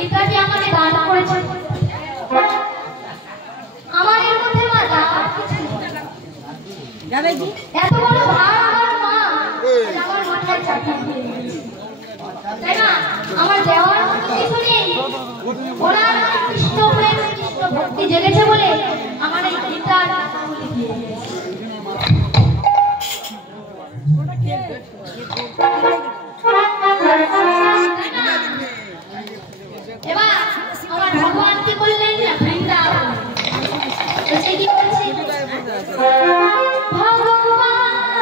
গীতাটি আমাকে দান করেছে। আমার এর মধ্যে মাতা এত বড় ভার আমার মা আমার মাথায় চাপিয়ে দিয়েছে, তাই না? আমার দেওয়ার মতো কিছু নেই। ওনার কৃষ্ণ প্রেম কৃষ্ণ ভক্তি জেগেছে বলে আমার এই গীতার দিয়ে দিয়েছে। এবার